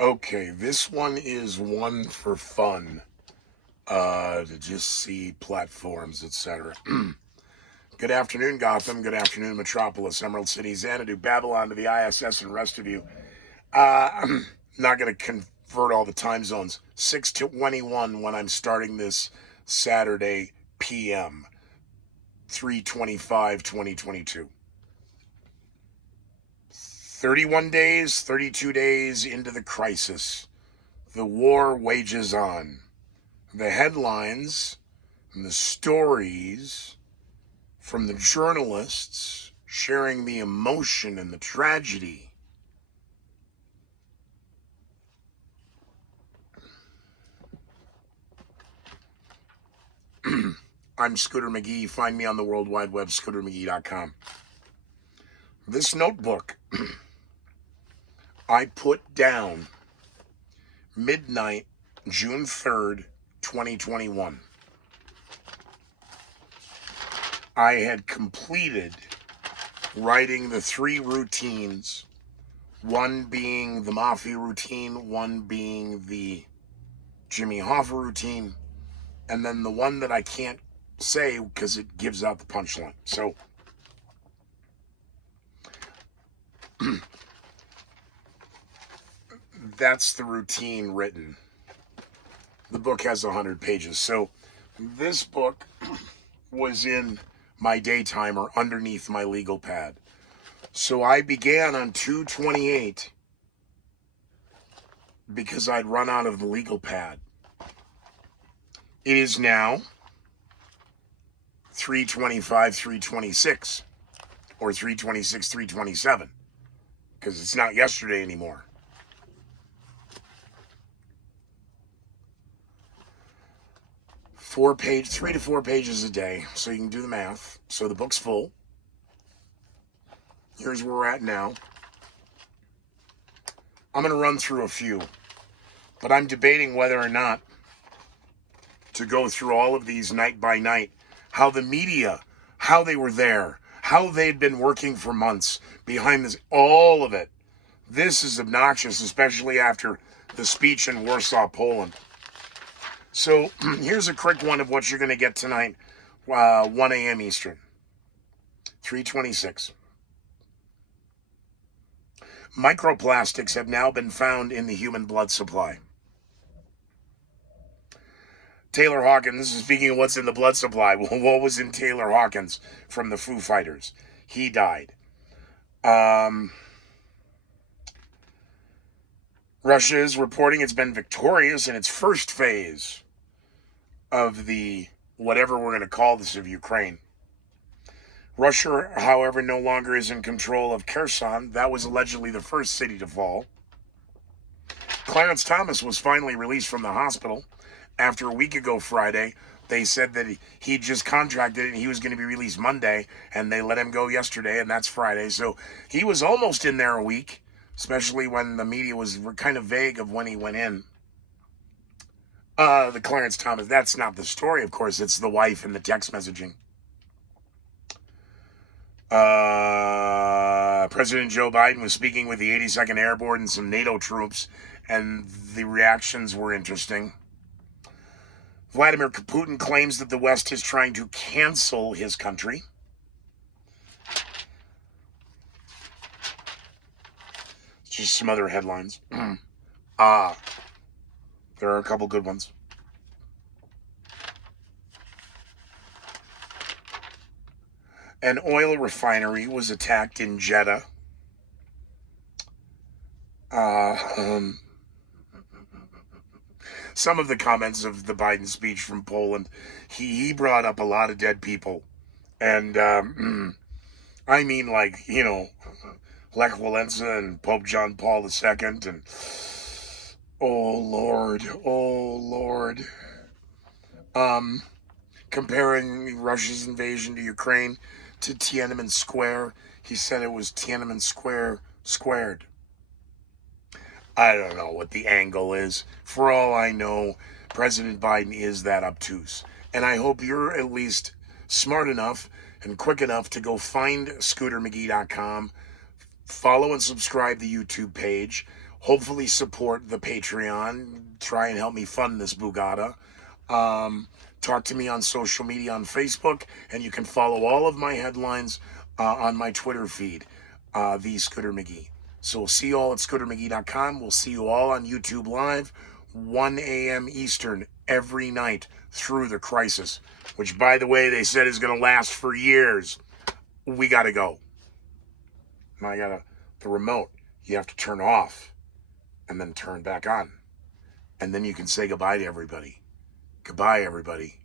Okay, this one is one for fun. To just see platforms, etc. Good afternoon, Gotham. Good afternoon, Metropolis, Emerald City, Xanadu, Babylon, to the ISS, and rest of you. I'm not going to convert all the time zones. 6:21 when I'm starting this Saturday PM, 3/25, 2022. 31 days, 32 days into the crisis. The war wages on. The headlines and the stories from the journalists sharing the emotion and the tragedy. I'm Scooter McGee. Find me on the World Wide Web, scootermcgee.com. This notebook I put down midnight, June 3rd, 2021. I had completed writing the 3 routines, one being the Mafia routine, one being the Jimmy Hoffa routine, and then the one that I can't say because it gives out the punchline. So that's the routine written. The book has 100 pages. So this book was in my day timer underneath my legal pad. So I began on 2/28 because I'd run out of the legal pad. It is now 3/25, 3/26, or 3/26, 3/27, because it's not yesterday anymore. Three to four pages a day, so you can do the math. So the book's full. Here's where we're at now. I'm going to run through a few, but I'm debating whether or not to go through all of these night by night. How the media, how they were there, how they'd been working for months behind this, all of it. This is obnoxious, especially after the speech in Warsaw, Poland. So here's a quick one of what you're going to get tonight, 1 a.m. Eastern, 3/26. Microplastics have now been found in the human blood supply. Taylor Hawkins, speaking of what's in the blood supply, what was in Taylor Hawkins from the Foo Fighters? He died. Russia is reporting it's been victorious in its first phase of the whatever we're going to call this of Ukraine. Russia, however, no longer is in control of Kherson. That was allegedly the first city to fall. Clarence Thomas was finally released from the hospital after a week ago Friday. They said that he just contracted it and he was going to be released Monday, and they let him go yesterday, and that's Friday. So he was almost in there a week, especially when the media was kind of vague of when he went in. The Clarence Thomas, that's not the story, of course. It's the wife and the text messaging. President Joe Biden was speaking with the 82nd Airborne and some NATO troops, and the reactions were interesting. Vladimir Putin claims that the West is trying to cancel his country. Just some other headlines. There are a couple good ones. An oil refinery was attacked in Jeddah. Some of the comments of the Biden speech from Poland, he brought up a lot of dead people. And I mean, like, Lech Walesa and Pope John Paul II, and oh Lord. Comparing Russia's invasion to Ukraine to Tiananmen Square, he said it was Tiananmen Square squared. I don't know what the angle is. For all I know, President Biden is that obtuse. And I hope you're at least smart enough and quick enough to go find scootermcgee.com, follow and subscribe the YouTube page. Hopefully support the Patreon. Try and help me fund this Bugatti. Talk to me on social media on Facebook, and you can follow all of my headlines on my Twitter feed, the Scooter McGee. So we'll see you all at scootermcgee.com. We'll see you all on YouTube Live, 1 a.m. Eastern every night through the crisis, which, by the way, they said is going to last for years. We got to go. Now the remote, you have to turn off and then turn back on. And then you can say goodbye to everybody. Goodbye, everybody.